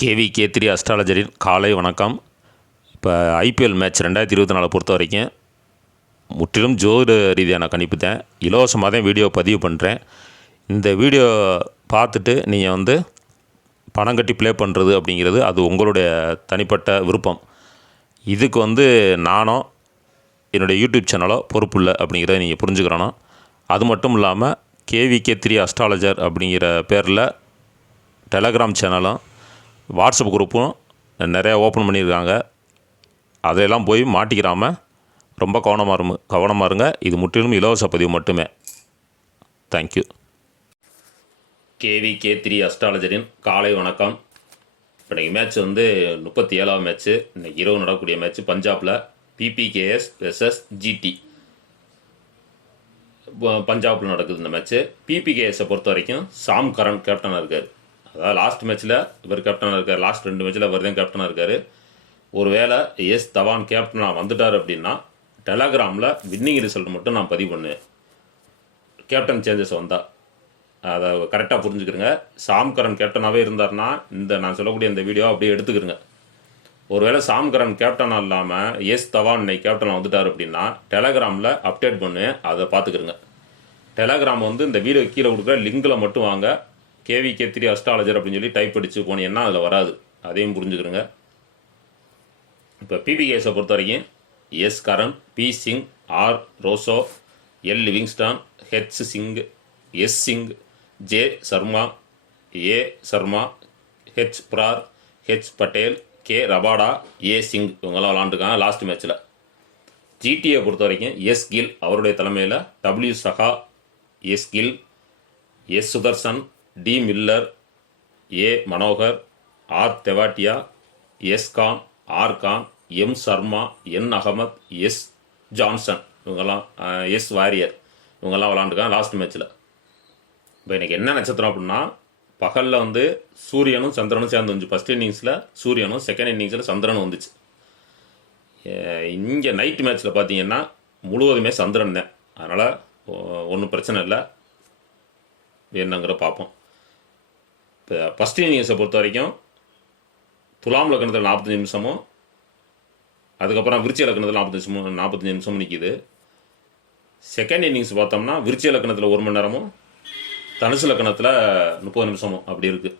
KVK3 அஸ்ட்ராலஜரின் காலை வணக்கம். இப்போ ஐபிஎல் மேட்ச் 2024 பொறுத்த வரைக்கும் முற்றிலும் ஜோதிட ரீதியான கணிப்பு தான். இலவசமாக தான் வீடியோ பதிவு பண்ணுறேன். இந்த வீடியோ பார்த்துட்டு நீங்கள் பணம் கட்டி ப்ளே பண்ணுறது அப்படிங்கிறது அது உங்களுடைய தனிப்பட்ட விருப்பம். இதுக்கு நானோ என்னுடைய யூடியூப் சேனலோ பொறுப்பு இல்லை அப்படிங்கிறத நீங்கள் புரிஞ்சுக்கிறணும். அது மட்டும் இல்லாமல் KVK3 அஸ்ட்ராலஜர் அப்படிங்கிற பேரில் டெலகிராம் சேனலும் வாட்ஸ்அப் குரூப்பும் நிறையா ஓப்பன் பண்ணியிருக்காங்க. அதையெல்லாம் போய் மாட்டிக்கிறாமல் ரொம்ப கவனமாக இருங்க. இது முற்றிலும் இலவச பதிவு மட்டுமே. தேங்க்யூ. KVK3 அஸ்ட்ராலஜரின் காலை வணக்கம். இப்போ இன்றைக்கி மேட்ச் 37ஆம் மேட்ச்சு. இன்றைக்கி இரவு நடக்கக்கூடிய மேட்ச்சு பஞ்சாபில் PPKS வெர்சஸ் GT. பஞ்சாபில் நடக்குது இந்த மேட்ச்சு. PPKSஸை பொறுத்த வரைக்கும் சாம் கரன் கேப்டனாக இருக்கார். அதாவது லாஸ்ட் மேட்ச்சில் இவர் கேப்டனாக இருக்கார். லாஸ்ட் 2 மேட்ச்சில் இவர் தான் கேப்டனாக இருக்கார். ஒருவேளை எஸ் தவான் கேப்டனாக வந்துட்டார் அப்படின்னா டெலகிராமில் வின்னிங் ரிசல்ட் மட்டும் நான் பதிவு பண்ணுவேன். கேப்டன் சேஞ்சஸ் வந்தால் அதை கரெக்டாக புரிஞ்சுக்கிறங்க. சாம் கரன் கேப்டனாகவே இருந்தார்னா நான் சொல்லக்கூடிய இந்த வீடியோ அப்படியே எடுத்துக்கிறங்க. ஒருவேளை சாம் கரன் கேப்டனாக இல்லாமல் எஸ் தவான் இன்னைக்கு கேப்டனாக வந்துட்டார் அப்படின்னா டெலகிராமில் அப்டேட் பண்ணுவேன். அதை பார்த்துக்கிறங்க. டெலகிராம் இந்த வீடியோ கீழே கொடுக்குற லிங்கில் மட்டும் வாங்க. KVK3 அஸ்ட்ராலஜர் அப்படின்னு சொல்லி டைப் அடித்து போனீங்கன்னா அதில் வராது. அதையும் புரிஞ்சுக்கிறங்க. இப்போ PPKஸை பொறுத்த வரைக்கும் S Curran, P Singh, R Rossouw, L Livingstone, H Singh, S Singh, J Sharma, A Sharma, H Brar, H Patel, K Rabada, A Singh இவங்கெல்லாம் விளாண்டுருக்காங்க லாஸ்ட் மேட்ச்சில். GTயை பொறுத்த வரைக்கும் எஸ் கில் அவருடைய தலைமையில் W Saha, S Gill, S Sudharsan, D Miller, A Manohar, R Tewatia, S Khan, R Khan, M Sharma, N Ahmad, S Johnson இவங்கெல்லாம், S Warrier இவங்கெல்லாம் விளாண்டுருக்காங்க லாஸ்ட் மேட்ச்சில். இப்போ இன்றைக்கி என்ன நட்சத்திரம் அப்படின்னா பகலில் சூரியனும் சந்திரனும் சேர்ந்து வந்துச்சு. ஃபஸ்ட் இன்னிங்ஸில் சூரியனும், செகண்ட் இன்னிங்ஸில் சந்திரனும் வந்துச்சு. இங்கே நைட் மேட்ச்சில் பார்த்தீங்கன்னா முழுவதுமே சந்திரன் தான். அதனால் ஒன்றும் பிரச்சனை இல்லை. என்னங்கிற பார்ப்போம். இப்போ ஃபஸ்ட் இன்னிங்ஸை பொறுத்த வரைக்கும் துலாம் லக்னத்தில் 45 நிமிஷமும், அதுக்கப்புறம் விருச்சிக லக்னத்தில் 45 நிமிஷமும் நிற்கிது. செகண்ட் இன்னிங்ஸ் பார்த்தோம்னா விருச்சிக லக்னத்தில் 1 மணி நேரமும், தனுசு லக்னத்தில் 30 நிமிஷமும் அப்படி இருக்குது.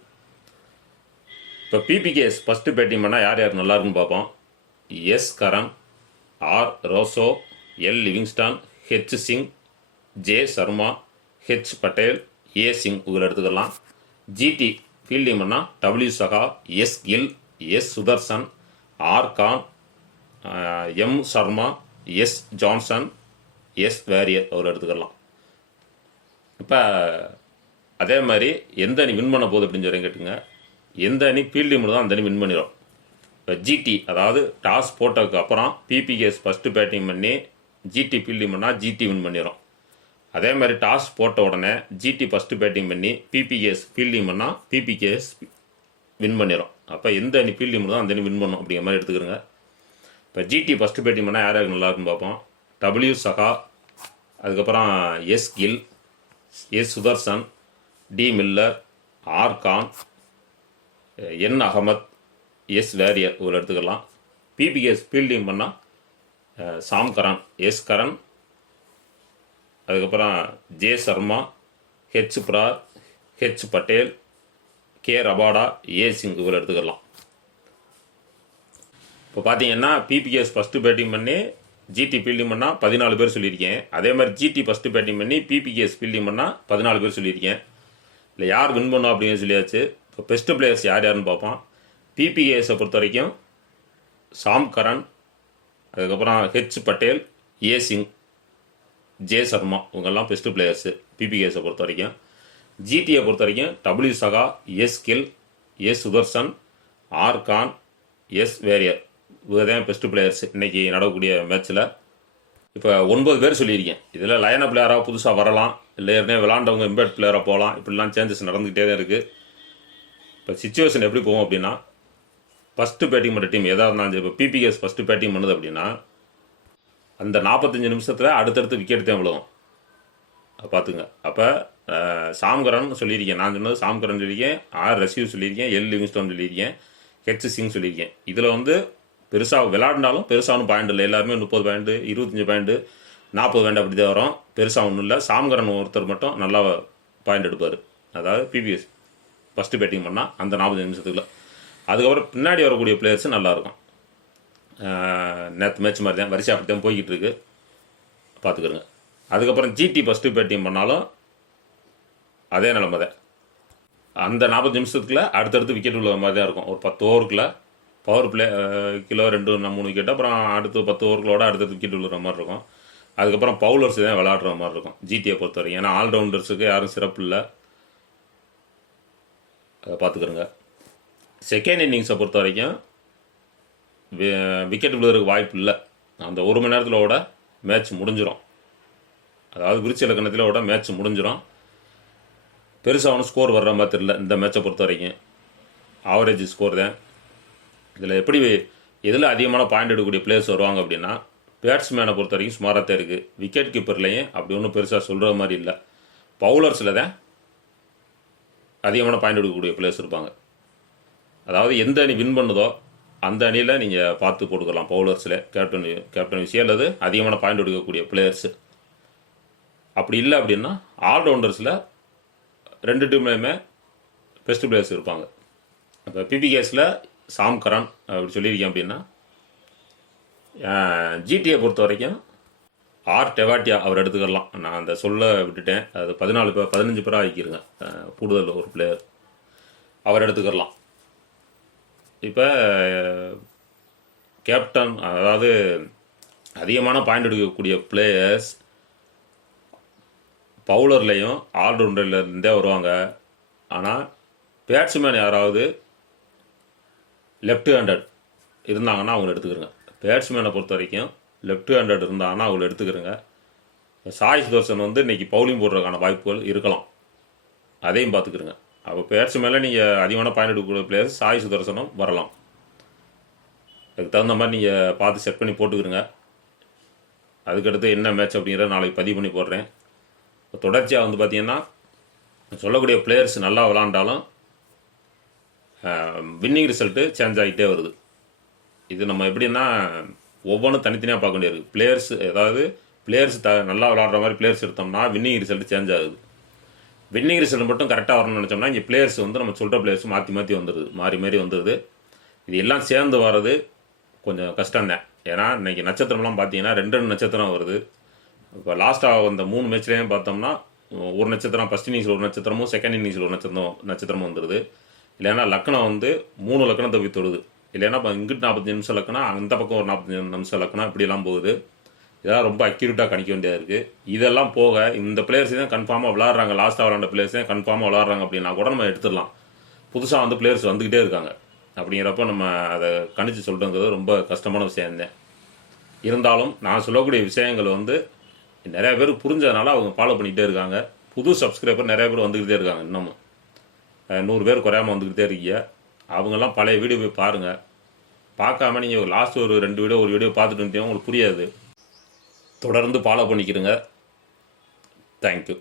இப்போ PPKS ஃபஸ்ட்டு பேட்டிங் பண்ணால் யார் யார் நல்லா இருக்குன்னு பார்ப்போம். S Curran, R Rossouw, L Livingstone, H Singh, J Sharma, H Patel, A Singh இவங்களை எடுத்துக்கலாம். GT ஃபீல்டிங் பண்ணால் W Saha, S Gill, S Sudharsan, R Khan, M Sharma, S Johnson, S Warrier அவர் எடுத்துக்கலாம். இப்போ அதே மாதிரி எந்த அணி வின் பண்ண போகுது அப்படின்னு சொல்லி கேட்டுங்க. எந்த அணி ஃபீல்டிங் பண்ணதோ அந்த அணி வின் பண்ணிடும். இப்போ GT அதாவது டாஸ் போட்டதுக்கு அப்புறம் PPKS ஃபஸ்ட்டு பேட்டிங் பண்ணி GT ஃபீல்டிங் பண்ணால் GT வின் பண்ணிடும். அதே மாதிரி டாஸ் போட்ட உடனே GT ஃபஸ்ட்டு பேட்டிங் பண்ணி PPKS ஃபீல்டிங் பண்ணால் PPKS வின் பண்ணிடும். அப்போ எந்த அணி ஃபீல்டிங் பண்ணதோ அந்த அணி வின் பண்ணும் அப்படிங்கிற மாதிரி எடுத்துக்கிறோங்க. இப்போ GT ஃபஸ்ட்டு பேட்டிங் பண்ணால் யார் யாருக்கு நல்லா இருக்குன்னு பார்ப்போம். W சஹா, அதுக்கப்புறம் S Gill, S Sudharsan, D Miller, R Khan, N Ahmad, S Warrier இவர் எடுத்துக்கலாம். PPKS ஃபீல்டிங் பண்ணால் சாம் கரன், எஸ் கரன், அதுக்கப்புறம் J Sharma, H Brar, H Patel, K Rabada, A Singh இவர் எடுத்துக்கலாம். இப்போ பார்த்தீங்கன்னா PPKS ஃபஸ்ட்டு பேட்டிங் பண்ணி GT ஃபீல்டிங் பண்ணால் 14 பேர் சொல்லியிருக்கேன். அதே மாதிரி GT ஃபஸ்ட்டு பேட்டிங் பண்ணி PPKS ஃபீல்டிங் பண்ணால் 14 பேர் சொல்லியிருக்கேன். இல்லை யார் வின் பண்ணோம் அப்படின்னு சொல்லியாச்சு. இப்போ பெஸ்ட்டு பிளேயர்ஸ் யார் யாருன்னு பார்ப்போம். PPKஸை பொறுத்த வரைக்கும் சாம் கரன், அதுக்கப்புறம் H Patel, A Singh, J Sharma இவங்கெல்லாம் பெஸ்ட்டு பிளேயர்ஸு PPKஸை பொறுத்த வரைக்கும். GTயை பொறுத்த வரைக்கும் W Saha, S Gill, S Sudharsan, R Khan, S Warrier இவங்க தான் பெஸ்ட்டு பிளேயர்ஸ் இன்றைக்கி நடக்கக்கூடிய மேட்ச்சில். இப்போ 9 பேர் சொல்லியிருக்கேன். இதில் லைன பிளேயராக புதுசாக வரலாம், இல்லை ஏற்கனவே விளாண்டவங்க இம்பேக்ட் பிளேயராக போகலாம். இப்படிலாம் சேஞ்சஸ் நடந்துக்கிட்டே தான் இருக்குது. இப்போ சிச்சுவேஷன் எப்படி போகும் அப்படின்னா ஃபஸ்ட்டு பேட்டிங் பண்ணுற டீம் எதாக இருந்தாலும் இப்போ PPKS ஃபஸ்ட்டு பேட்டிங் பண்ணுது அப்படின்னா அந்த 45 நிமிஷத்தில் அடுத்தடுத்து விக்கெட் தான் விழுகும். பார்த்துங்க. அப்போ சாம்கரன் சொல்லியிருக்கேன். நான் சொன்னது சாம்கரன் சொல்லியிருக்கேன், ஆர் ரசீவ் சொல்லியிருக்கேன், எல் லிவிங்ஸ்டோன் சொல்லியிருக்கேன், ஹெச் சிங் சொல்லியிருக்கேன். இதில் வந்து பெருசாக விளாண்டாலும் பெருசாக ஒன்றும் பாயிண்ட் இல்லை. எல்லாருமே 30 பாயிண்ட்டு 25 பாயிண்ட்டு 40 பாயிண்ட் அப்படி தான் வரும். பெருசாக ஒன்றும் இல்லை. சாம்கரன் ஒருத்தர் மட்டும் நல்லா பாயிண்ட் எடுப்பார். அதாவது பிபிஎஸ் ஃபஸ்ட்டு பேட்டிங் பண்ணால் அந்த 40 நிமிஷத்துக்குள்ள. அதுக்கப்புறம் பின்னாடி வரக்கூடிய பிளேயர்ஸு நல்லாயிருக்கும். நேற்று மேட்ச் மாதிரி தான் வரிசை அப்படி தான் போய்கிட்டு இருக்கு, பார்த்துக்கிறோங்க. அதுக்கப்புறம் ஜிடி ஃபஸ்ட்டு பேட்டிங் பண்ணாலும் அதே நிலமை தான். அந்த 40 நிமிஷத்துக்குள்ள அடுத்தடுத்து விக்கெட் உள்ள மாதிரி தான் இருக்கும். ஒரு 10 ஓவருக்குள்ள பவர் பிளே கிலோ 2-3 விக்கெட், அப்புறம் அடுத்து 10 ஓவர்களோட அடுத்தடுத்து விக்கெட் விழுற மாதிரி இருக்கும். அதுக்கப்புறம் பவுலர்ஸ் தான் விளாடுற மாதிரி இருக்கும் ஜிடியை பொறுத்த வரைக்கும். ஏன்னா ஆல்ரவுண்டர்ஸுக்கு யாரும் சிறப்பு இல்லை, அதை பார்த்துக்கிறோங்க. செகண்ட் இன்னிங்ஸை பொறுத்த வரைக்கும் விக்கெட் விழுறதுக்கு வாய்ப்பு இல்லை. அந்த 1 மணி நேரத்தில் ஓட மேட்ச் முடிஞ்சிடும். அதாவது விருச்சி இலக்கணத்தில் ஓட மேட்ச் முடிஞ்சிடும். பெருசாக ஒன்றும் ஸ்கோர் வர்ற மாதிரி தெரியல இந்த மேட்சை பொறுத்த வரைக்கும். ஆவரேஜ் ஸ்கோர் தான். இதில் எப்படி எதில் அதிகமான பாயிண்ட் எடுக்கக்கூடிய பிளேயர்ஸ் வருவாங்க அப்படின்னா, பேட்ஸ்மேனை பொறுத்த வரைக்கும் சுமாராக தான் இருக்குது. விக்கெட் கீப்பர்லேயும் அப்படி ஒன்றும் பெருசாக சொல்கிற மாதிரி இல்லை. பவுலர்ஸில் தான் அதிகமான பாயிண்ட் எடுக்கக்கூடிய பிளேயர்ஸ் இருப்பாங்க. அதாவது எந்த அணி வின் பண்ணுதோ அந்த அணியில் நீங்கள் பார்த்து போட்டுக்கலாம். பவுலர்ஸில் கேப்டன் விஷயம் அல்லது அதிகமான பாயிண்ட் எடுக்கக்கூடிய பிளேயர்ஸு. அப்படி இல்லை அப்படின்னா ஆல்ரவுண்டர்ஸில் 2 டீம்லேயுமே பெஸ்ட் பிளேயர்ஸ் இருப்பாங்க. இப்போ பிபிகேஸில் சாம்கரன் அப்படி சொல்லியிருக்கேன் அப்படின்னா, ஜிடியை பொறுத்த வரைக்கும் ஆர் டெவாட்டியா அவர் எடுத்துக்கலாம். நான் அந்த சொல்ல விட்டுட்டேன். அது 15 பேராக ஆக்கிருங்க, கூடுதல் ஒரு பிளேயர் அவர் எடுத்துக்கலாம். இப்போ கேப்டன் அதாவது அதிகமான பாயிண்ட் எடுக்கக்கூடிய பிளேயர்ஸ் பவுலர்லேயும் ஆல்ரவுண்டர்லேருந்தே வருவாங்க. ஆனால் பேட்ஸ்மேன் யாராவது லெஃப்ட் ஹேண்டட் இருந்தாங்கன்னா அவங்க எடுத்துக்கிறங்க. பேட்ஸ்மேனை பொறுத்த வரைக்கும் லெஃப்ட் ஹேண்டட் இருந்தாங்கன்னா அவங்க எடுத்துக்கிறங்க. சாய் சுதர்சன் வந்து இன்றைக்கி பவுலிங் போடுறதுக்கான வாய்ப்புகள் இருக்கலாம், அதையும் பார்த்துக்கிறங்க. அப்போ பேட்ஸ்மேனில் நீங்கள் அதிகமான பாயிண்ட் எடுக்கக்கூடிய பிளேயர்ஸ் சாய் சுதர்சனும் வரலாம். அதுக்கு தகுந்த மாதிரி நீங்கள் பார்த்து செட் பண்ணி போட்டுக்கிறங்க. அதுக்கடுத்து என்ன மேட்ச் அப்படிங்கிறத நாளைக்கு பதிவு பண்ணி போடுறேன். தொடர்ச்சியாக வந்து பார்த்திங்கன்னா சொல்லக்கூடிய பிளேயர்ஸ் நல்லா விளாண்டாலும் வின்னிங் ரிசல்ட்டு சேஞ்ச் ஆகிட்டே வருது. இது நம்ம எப்படின்னா ஒவ்வொன்றும் தனித்தனியாக பார்க்க வேண்டியிருக்கு. பிளேயர்ஸ் ஏதாவது பிளேயர்ஸ் நல்லா விளாட்ற மாதிரி பிளேயர்ஸ் எடுத்தோம்னா வின்னிங் ரிசல்ட்டு சேஞ்ச் ஆகுது. வின்னிங் ரிசல்ட் மட்டும் கரெக்டாக வரணும்னு நினச்சோம்னா இங்கே பிளேயர்ஸ் வந்து நம்ம சொல்கிற பிளேயர்ஸ் மாற்றி வந்துடுது, மாறி வந்துடுது. இது எல்லாம் சேர்ந்து வர்றது கொஞ்சம் கஷ்டம்தான். ஏன்னா இன்றைக்கி நட்சத்திரம்லாம் பார்த்தீங்கன்னா 2 நட்சத்திரம் வருது. இப்போ லாஸ்ட்டாக வந்த 3 மேட்ச்லேயும் பார்த்தோம்னா ஒரு நட்சத்திரம் ஃபஸ்ட் இன்னிங்ஸில் ஒரு நட்சத்திரமும் செகண்ட் இன்னிங்ஸில் ஒரு நட்சத்திரமும் வந்துடுது. இல்லைன்னா லக்கணம் வந்து 3 லக்கணத்தை போய் தொடுது. இல்லைன்னா இப்போ இங்கிட்டு 45 நிமிஷம் லக்கணம், அந்த பக்கம் ஒரு 45 நிமிஷம் லக்கணம், இப்படிலாம் போகுது. இதெல்லாம் ரொம்ப அக்யூரேட்டாக கணிக்க வேண்டியதாக இருக்குது. இதெல்லாம் போக இந்த பிளேயர்ஸ் தான் கன்ஃபார்மாக விளாட்றாங்க, லாஸ்ட்டாக விளாண்ட பிளேயர்ஸ் தான் கன்ஃபார்மாக விளாட்றாங்க அப்படின்னா கூட நம்ம எடுத்துடலாம். புதுசாக வந்து பிளேயர்ஸ் வந்துக்கிட்டே இருக்காங்க. அப்படிங்கிறப்ப நம்ம அதை கணிச்சு சொல்கிறதுங்கிறது ரொம்ப கஷ்டமான விஷயம்தான். இருந்தாலும் நான் சொல்லக்கூடிய விஷயங்கள் வந்து நிறைய பேர் புரிஞ்சதுனால அவங்க ஃபாலோ பண்ணிகிட்டே இருக்காங்க. புது சப்ஸ்கிரைபர் நிறைய பேர் வந்துக்கிட்டே இருக்காங்க. இன்னமும் 100 பேர் குறையாமல் வந்துக்கிட்டே இருக்கீங்க. அவங்கெல்லாம் பழைய வீடியோ போய் பாருங்கள். பார்க்காம நீங்கள் லாஸ்ட் ஒரு 2 வீடியோ பார்த்துட்டு இருந்தீங்கன்னா உங்களுக்கு புரியாது. தொடர்ந்து ஃபாலோ பண்ணிக்கிறங்க. தேங்க்யூ.